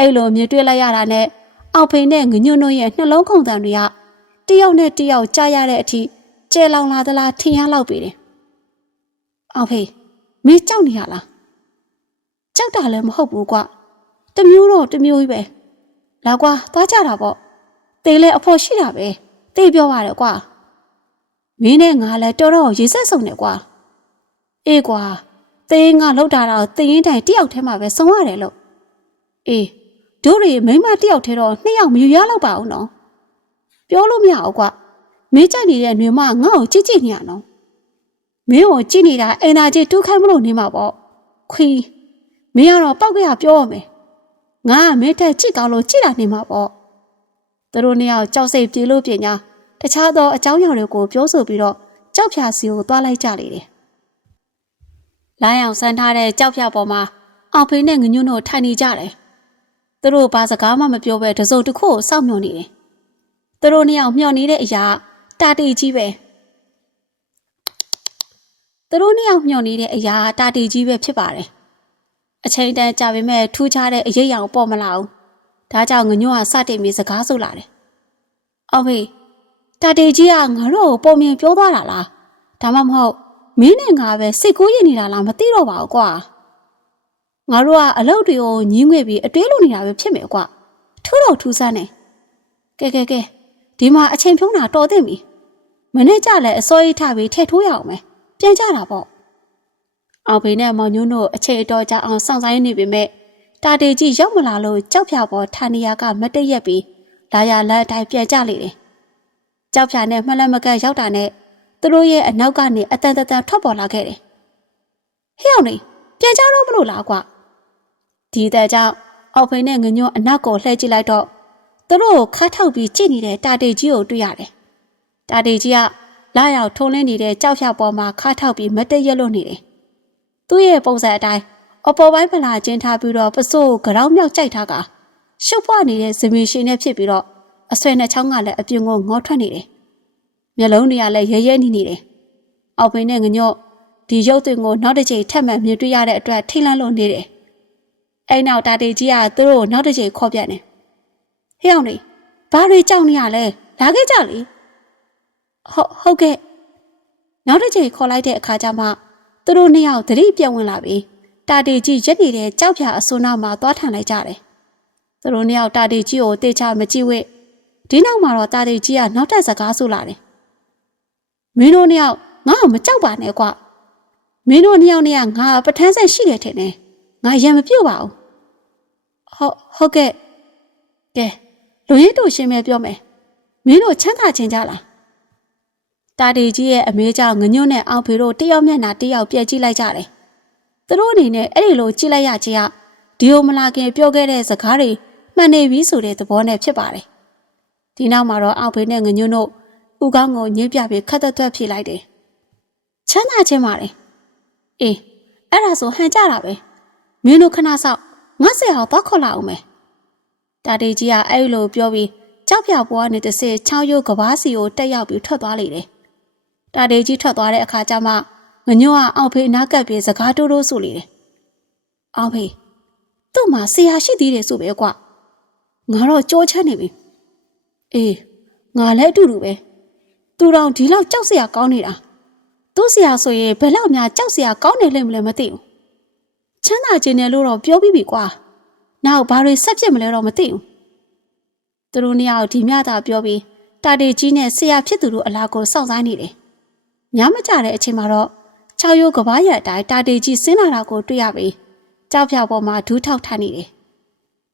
အဲ့လိုမြင်တွေ့လိုက်ရတာနဲ့အောက်ဖိန်နဲ့ငညွန်းတို့ရဲ့နှလုံးခုန်တန်တွေကတယောက်နဲ့တယောက်ကြားရတဲ့အထိကျဲလောင်လာသလားထင်ရလောက်ပြီတယ်။အောက်ဖိန်မင်းကြောက်နေရလား။ကြောက်တာလည်းမဟုတ်ဘူးကွာ။တမျိုးတော့တမျိုးကြီးပဲ။လာကွာသွားကြတာပေါ့။တေးလဲအဖို့ရှိတာပဲ။တေးပြောပါတယ်ကွာ။မင်းနဲ့ငါလည်းတော်တော်ရေဆက်ဆုံနေကွာ။အေးကွာ။တေးငါလောက်တာတော့တင်းရင်တိုင်တယောက်တည်းမှာပဲဆုံးရတယ်လို့။အေး တို့တွေမိမတယောက်တည်းတော့နှစ်ယောက်မယူရတော့ပါဘူးနော်ပြောလို့မရဘူးကွမင်းကြိုက်နေတဲ့နှွေမငါ့ကိုကြည့်ကြည့်နေရနော်မင်းကိုကြည့်နေတာအင်နာကြီးတူးခိုင်းမလို့နေမှာပေါ့ခွီမင်းကတော့ပောက်ကရပြောရမယ်ငါကမင်းထက်ကြည့်ကောင်းလို့ကြည့်တာနေမှာပေါ့သူတို့နှစ်ယောက်ကြောက်စိတ်ပြေလို့ပြင်ညာတခြားသောအကြောင်းအရာတွေကိုပြောဆိုပြီးတော့ကြောက်ဖြာစီကိုသွားလိုက်ကြလေတယ်လိုင်းအောင်ဆန်းထားတဲ့ကြောက်ဖြာပေါ်မှာအောင်ဖေးနဲ့ငညွန်းတို့ထိုင်နေကြတယ် သူတို့ဘာစကားမှမပြောဘဲတစုံတစ်ခုကိုစောင့်မျှော်နေတယ်။သူတို့နှစ်ယောက်မျှော်နေတဲ့အရာတာတီကြီးပဲ။သူတို့နှစ်ယောက်မျှော်နေတဲ့အရာတာတီကြီးပဲဖြစ်ပါတယ်။အချိန်တန်ကြာပေမဲ့ထူးခြားတဲ့အရေးအယောင်ပေါ်မလာဘူး။ဒါကြောင့်ငညွန့်ကစတင်ပြီးစကားဆိုလာတယ်။အော်ဖေးတာတီကြီးကငါတို့ကိုပုံမြင်ပြောသွားတာလား။ဒါမှမဟုတ်မင်းနဲ့ငါပဲစိတ်ကူးရင်နေတာလားမသိတော့ပါဘူးကွာ။ ငါတို့ကအလုပ်တွေကိုညင်းငွေပြီးအတွေးလိုနေတာပဲဖြစ်မယ်ကွာထူးတော့ထူးဆန်းနေကဲကဲကဲဒီမှာအချိန်ဖြုံးတာတော်သင့်ပြီမနေ့ကလည်းအစိုးရထပြီးထဲထိုးရအောင်မယ်ပြန်ကြတာပေါ့အောင်ဖေနဲ့မောင်ညွန်းတို့အချိန်အတော်ကြာအောင်စောင့်ဆိုင်နေပေမဲ့တာတေကြီးရောက်မလာလို့ကြောက်ဖြာပေါ်ဌာနေရာကမတည့်ရက်ပြီးလာရလမ်းအတိုင်းပြန်ကြလေတယ်ကြောက်ဖြာနဲ့မှလက်မကတ်ရောက်တာနဲ့သူတို့ရဲ့အနောက်ကနေအတန်တန်ထွက်ပေါ်လာခဲ့တယ်ဟဲ့အောင်နေပြန်ကြတော့မလို့လားကွာ ဒီတဲ့ကြောင့်အောက်ဖိန်နဲ့ငညွန့်အနောက်ကိုလှည့်ကြည့်လိုက်တော့သူတို့ကိုခါထောက်ပြီးကြည့်နေတဲ့တာတေကြီးကိုတွေ့ရတယ်။တာတေကြီးကလာရောက်ထုံးလင်းနေတဲ့ကြောက်ဖြာပေါ်မှာခါထောက်ပြီးမတည့်ရလို့နေတယ်။သူ့ရဲ့ပုံစံအတိုင်းအပေါ်ပိုင်းဖလာချင်းထားပြီးတော့ပစိုးကိုကြောင်မြောက်ကြိုက်ထားကရှုပ်ဖွားနေတဲ့ဇမီရှင်နဲ့ဖြစ်ပြီးတော့အဆွဲနဲ့ချောင်းကလည်းအပြင်ကိုငေါထွက်နေတယ်။မျက်လုံးတွေကလည်းရဲရဲနေနေတယ်။အောက်ဖိန်နဲ့ငညွန့်ဒီရုပ်သွင်းကိုနောက်တစ်ချိန်ထပ်မံမြင်တွေ့ရတဲ့အတွက်ထိတ်လန့်လို့နေတယ်။ အဲ့နောက်တာတေကြီးကသူတို့နောက်တစ်ချိန်ခေါ်ပြတယ်ဟဲ့အောင်လေဘာတွေကြောက်နေရလဲလာခဲ့ကြလေဟုတ်ဟုတ်ကဲ့နောက်တစ်ချိန်ခေါ်လိုက်တဲ့အခါကျမှသူတို့နှစ်ယောက်သတိပြတ်ဝင်လာပြီးတာတေကြီးရက်နေတဲ့ကြောက်ဖြာအစွန်းနောက်မှာသွားထန်လိုက်ကြတယ်သူတို့နှစ်ယောက်တာတေကြီးကိုတေချာမကြည့်ဝဲဒီနောက်မှာတော့တာတေကြီးကနောက်ထပ်စကားဆိုလာတယ်မင်းတို့နှစ်ယောက်ငါ့ကိုမကြောက်ပါနဲ့ကွာမင်းတို့နှစ်ယောက်နဲ့ကငါပထန်းဆက်ရှိတယ်ထင်တယ်ငါရံမပြုတ်ပါဘူး ဟုတ်ဟုတ်ကဲ့ကဲလူရင်းတို့ရှင်းမဲပြောမယ်မင်းတို့ချမ်းသာခြင်းကြလားတာတီကြီးရဲ့အမေကြောင့်ငညွန့်နဲ့အောင်ဖေတို့တယောက်မျက်နှာတယောက်ပြက်ကြည့်လိုက်ကြတယ်သူတို့အနေနဲ့အဲ့ဒီလိုကြည့်လိုက်ရခြင်းကဒီယိုမလာခင်ပြောခဲ့တဲ့စကားတွေမှန်နေပြီဆိုတဲ့သဘောနဲ့ဖြစ်ပါတယ်ဒီနောက်မှာတော့အောင်ဖေနဲ့ငညွန့်တို့ဥကောင်းကိုညှင်းပြပြီးခတ်သက်သက်ဖြေလိုက်တယ်ချမ်းသာခြင်းပါလေအေးအဲ့ဒါဆိုဟန်ကြတာပဲမင်းတို့ခဏဆောက် ငါဆရာကိုသွားခေါ်လာအောင်မယ်တာတီကြီးကအဲ့လိုပြောပြီးကြောက်ဖြာပွားနေတဆဲချောင်းရုပ်ကဘာစီကိုတက်ရောက်ပြီးထွက်သွားလေတယ်တာတီကြီးထွက်သွားတဲ့အခါကျမှငညွန့်ကအောင်ဖေးနားကပ်ပြီးစကားတိုးတိုးဆိုလေတယ်အောင်ဖေးသူ့မှာဆရာရှိသေးတယ်ဆိုပဲကွာငါတော့ကြောချမ်းနေပြီအေးငါလည်းအတူတူပဲသူတော်ဒီလောက်ကြောက်စရာကောင်းနေတာသူ့ဆရာဆိုရင်ဘယ်လောက်များကြောက်စရာကောင်းနေလိမ့်မလဲမသိဘူး ချမ်းသာခြင်းနဲ့လို့တော့ပြောပြီးပြီကွာနောက်ဘာတွေဆက်ဖြစ်မလဲတော့မသိဘူးသူတို့နှစ်ယောက်ဒီမြတာပြောပြီးတာတေကြီးနဲ့ဆရာဖြစ်သူတို့အလားကိုစောင့်ဆိုင်နေတယ်ညမကြတဲ့အချိန်မှာတော့ချောက်ရိုးကဘာရက်အတိုင်းတာတေကြီးဆင်းလာတာကိုတွေ့ရပြီးကြောက်ဖြောက်ပေါ်မှာဒူးထောက်ထားနေတယ်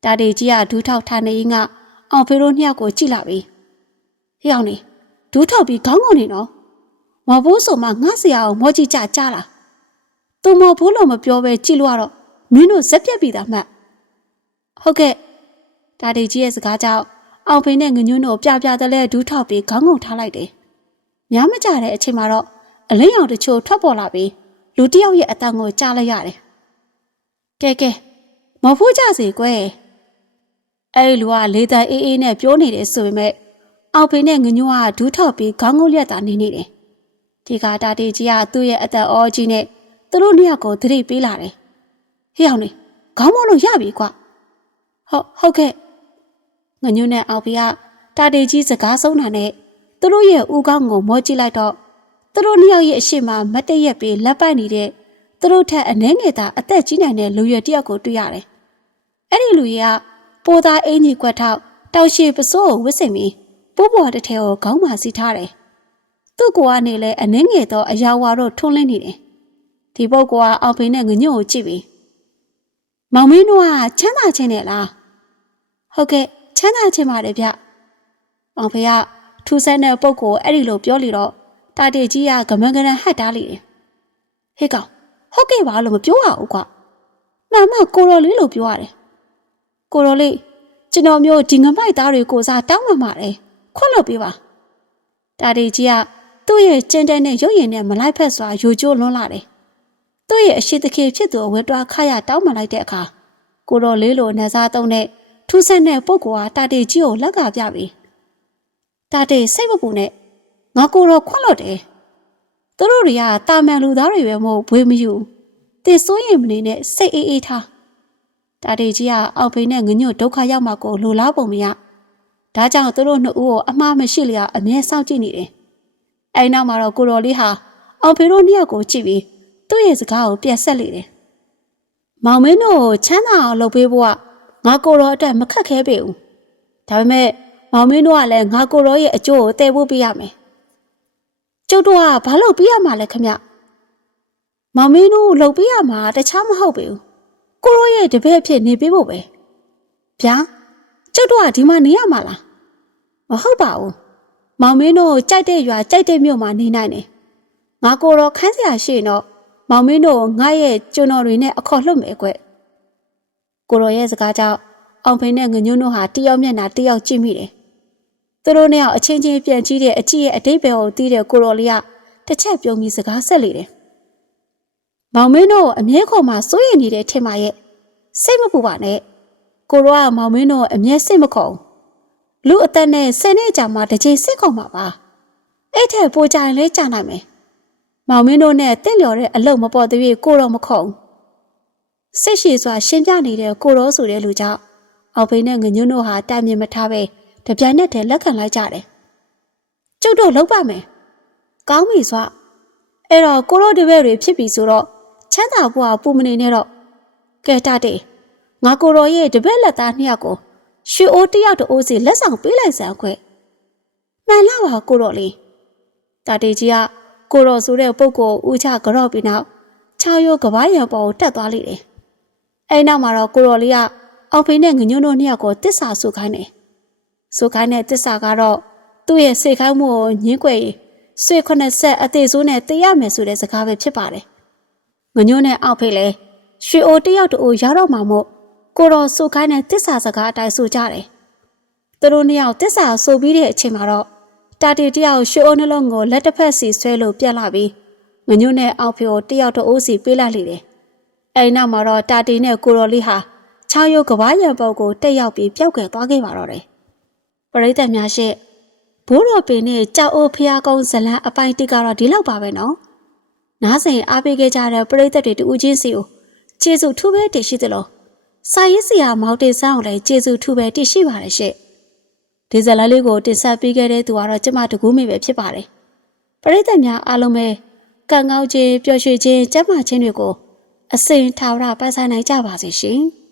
တာတေကြီးကဒူးထောက်ထားနေရင်ကအောင်ဖေတို့နှစ်ယောက်ကိုကြည့်လာပြီးဟေ့အောင်နေဒူးထောက်ပြီးခေါင်းကုန်နေနော်မဟုတ်ဘူးဆိုမှငါဆရာကိုမောကြည့်ကြကြားလား သူမဟုတ်ဘူးလို့မပြောပဲကြည့်လို့ကတော့မင်းတို့ဇက်ပြက်ပြီးသားမှတ်ဟုတ်ကဲ့တာတေကြီးရဲ့စကားကြောင့်အောင်ဖေနဲ့ငညွန်းတို့ပြပြတဲ့လဲဒူးထောက်ပြီးခေါင်းကုန်ထားလိုက်တယ်များမကြတဲ့အချိန်မှာတော့အလင်းရောင်တချို့ထွက်ပေါ်လာပြီးလူတစ်ယောက်ရဲ့အတန်ကိုကြားလိုက်ရတယ်ကဲကဲမဟုတ်ဘူးကြစေကွယ်အဲ့ဒီလူကလေတံအေးအေးနဲ့ပြောနေတယ်ဆိုပေမဲ့အောင်ဖေနဲ့ငညွန်းကဒူးထောက်ပြီးခေါင်းကုန်လက်သာနေနေတယ်ဒီကတာတေကြီးကသူ့ရဲ့အသက်အောကြီးနဲ့ သူတို့နှစ်ယောက်ကိုသတိပေးလာတယ်ဟေ့အောင်နေခေါင်းမလို့ရပြီကွာဟုတ်ဟုတ်ကဲ့ငညွန်းနဲ့အောင်ဖေကတာတေကြီးစကားဆုံးတာနဲ့သူတို့ရဲ့ဦးခေါင်းကိုမောကြည့်လိုက်တော့သူတို့နှစ်ယောက်ရဲ့အရှိမမတ်တရက်ပြီးလက်ပတ်နေတဲ့သူတို့ထက်အနှဲငယ်သာအသက်ကြီးနိုင်တဲ့လူရွယ်တစ်ယောက်ကိုတွေ့ရတယ်အဲ့ဒီလူကြီးကပိုသားအင်းကြီးကွက်ထောက်တောက်ရှိပစိုးကိုဝစ်စင်ပြီးပိုးပေါ်တစ်ထဲကိုခေါင်းမာစီထားတယ်သူ့ကိုကနေလဲအနှဲငယ်သောအရာဝါတော့ထွန်းလင်းနေတယ် ဒီပုတ်ကအောင်ဖေနဲ့ငညွန့်ကိုကြည့်ပြီးမောင်မင်းတို့ကချမ်းသာခြင်းနဲ့လားဟုတ်ကဲ့ချမ်းသာခြင်းပါတယ်ဗျအောင်ဖေကထူးဆန်းတဲ့ပုတ်ကိုအဲ့ဒီလိုပြောလိတော့တာတေကြီးကဂမန်ဂရန်ဟတ်တားလိတယ်ဟေ့ကောင်ဟုတ်ကဲ့ပါလို့မပြောရဘူးကွာမှန်မှကိုတော်လေးလို့ပြောရတယ်ကိုတော်လေးကျွန်တော်မျိုးဒီငမိုက်သားတွေကိုစားတောင်းမှပါတယ်ခွတ်လို့ပြပါတာတေကြီးကသူ့ရဲ့ကျင်းတဲ့နဲ့ရုပ်ရည်နဲ့မလိုက်ဖက်စွာယူကျိုးလွန်းလာတယ် သူ့ရဲ့အရှိတခေဖြစ်သူအဝဲတွားခါရတောင်းမှလိုက်တဲ့အခါကိုတော်လေးလိုနှစားသုံးတဲ့ထူးဆန်းတဲ့ပုဂ္ဂိုလ်ဟာတာတေကြီးကိုလက်ကပြပြီးတာတေစိတ်မပူနဲ့ငါကိုတော့ခွန့်လို့တယ်သူတို့တွေကတာမန်လူသားတွေပဲမဟုတ်ဘွေးမယူတင်စိုးရင်မနေနဲ့စိတ်အေးအေးထားတာတေကြီးကအောက်ဖိနဲ့ငညွတ်ဒုက္ခရောက်မှကိုလိုလားပုံမရဒါကြောင့်သူတို့နှစ်ဦးကိုအမှားမရှိလျာအမြဲစောင့်ကြည့်နေတယ်အဲနောက်မှာတော့ကိုတော်လေးဟာအောက်ဖိတို့နှစ်ယောက်ကိုကြည့်ပြီး သူ့ရဲ့စကားကိုပြက်ဆက်လေတယ်မောင်မင်းတို့ကိုချမ်းသာအောင်လုပ်ပေးဖို့ကငါကိုတော်အတွက်မခက်ခဲပေဘူးဒါပေမဲ့မောင်မင်းတို့ကလည်းငါကိုတော်ရဲ့အကျိုးကိုတည်ဖို့ပြရမယ်ကျုပ်တို့ကဘာလို့ပြရမှာလဲခမမောင်မင်းတို့လှုပ်ပြရမှာတခြားမဟုတ်ပေဘူးကိုရောရဲ့တပည့်ဖြစ်နေပေးဖို့ပဲဗျာကျုပ်တို့ကဒီမှာနေရမှာလားမဟုတ်ပါဘူးမောင်မင်းတို့ကြိုက်တဲ့ရွာကြိုက်တဲ့မြို့မှာနေနိုင်တယ်ငါကိုတော့ခန်းစရာရှိရင်တော့ မောင်မင်းတို့ငါရဲ့ကျွန်တော်တွေနဲ့အခေါ်လွတ်မယ်ကွကိုရောရဲ့စကားကြောင့်အောင်ဖိန်နဲ့ငညွန်းတို့ဟာတယောက်မျက်နှာတယောက်ကြည့်မိတယ်သူတို့နဲ့အချင်းချင်းပြန်ကြည့်တဲ့အကြည့်ရဲ့အတိတ်ဘယ်ကိုသိတဲ့ကိုရောလေးကတစ်ချက်ပြုံးပြီးစကားဆက်လေတယ်မောင်မင်းတို့အမြဲခေါ်မှစိုးရိမ်နေတဲ့ထင်ပါရဲ့စိတ်မပူပါနဲ့ကိုရောကမောင်မင်းတို့အမြဲစိတ်မခေါ်လူအသက်နဲ့ဆယ်နှစ်ကြာမှတစ်ချိန်စိတ်ခေါ်မှာပါအဲ့ထက်ပိုကြရင်လဲကြာနိုင်မယ် မောင်မင်းတို့နဲ့တင့်လျော်တဲ့အလုပ်မပေါ်သေးကိုတော့မခေါ်စစ်ရှိစွာရှင်းပြနေတဲ့ကိုရောဆိုတဲ့လူကြောင့်အောက်ဖိနဲ့ငညွန်းတို့ဟာတိုင်မြင်မထားပဲတပြိုင်နက်တည်းလက်ခံလိုက်ကြတယ်ကျုပ်တို့လောက်ပါမယ်ကောင်းပြီစွာအဲ့တော့ကိုရောတပည့်တွေဖြစ်ပြီဆိုတော့ချမ်းသာဖို့ကပူမနေနဲ့တော့ကဲတတဲ့ငါကိုရောရဲ့တပည့်လက်သားနှစ်ယောက်ကိုရွှေအိုးတစ်ယောက်တအိုးစီလက်ဆောင်ပေးလိုက်စမ်းခွဲ့မှန်လားပါကိုရောလေးတာတေကြီးက ကိုရောဆိုတဲ့ပုဂ္ဂိုလ်ဦးချကြော့ပြီးနောက်ချောင်းရိုးကဘာရံပေါ်ကိုတက်သွားလိမ့်တယ်အဲ့နောက်မှာတော့ကိုရောလေးကအောင်ဖေနဲ့ငညွန်းတို့နှစ်ယောက်ကိုတစ္ဆာဆုခိုင်းတယ်ဆုခိုင်းတဲ့တစ္ဆာကတော့သူ့ရဲ့စိတ်ခိုင်းမှုကိုညှင်းကွယ်ဆွေခုနှစ်ဆက်အသေးဆိုးနဲ့တည်ရမယ်ဆိုတဲ့စကားပဲဖြစ်ပါတယ်ငညွန်းနဲ့အောက်ဖေလည်းရွှေအိုတယောက်တူရတော့မှာမို့ကိုတော်ဆုခိုင်းတဲ့တစ္ဆာစကားအတိုင်းဆိုကြတယ်သူတို့နှစ်ယောက်တစ္ဆာဆိုပြီးတဲ့အချိန်မှာတော့ တာတီတယောက်ရွှေအိုနှလုံးကိုလက်တစ်ဖက်စီဆွဲလို့ပြက်လာပြီးငညွန်းနဲ့အောက်ဖေကိုတယောက်တူစီပေးလိုက်လေတယ်အဲဒီနောက်မှာတော့တာတီနဲ့ကိုတော်လေးဟာချောင်းရုပ်ကဘာရံပုတ်ကိုတက်ရောက်ပြီးပျောက်ကဲသွားခဲ့ပါတော့တယ်ပရိသတ်များရှေ့ဘိုးတော်ပင်နဲ့ကြောက်အိုးဖျားကုန်းဇလန်းအပိုင်းတစ်ကတော့ဒီလောက်ပါပဲနော်နားစဉ်အားပေးခဲ့ကြတဲ့ပရိသတ်တွေတူးချင်းစီကိုကျေးဇူးထူးပဲတည်ရှိသလိုစာရေးဆရာမောင်တင်ဆန်းကိုလည်းကျေးဇူးထူးပဲတည်ရှိပါတယ်ရှင့် ဒီဇလန်းလေးကိုတင်ဆက်ပေးခဲ့တဲ့သူကတော့ကျမတကူးမိပဲဖြစ်ပါတယ်ပရိသတ်များအားလုံးပဲကံကောင်းခြင်းပျော်ရွှင်ခြင်းကျန်းမာခြင်းတွေကိုအစဉ်ထာဝရပတ်ဆိုင်နိုင်ကြပါစေရှင်။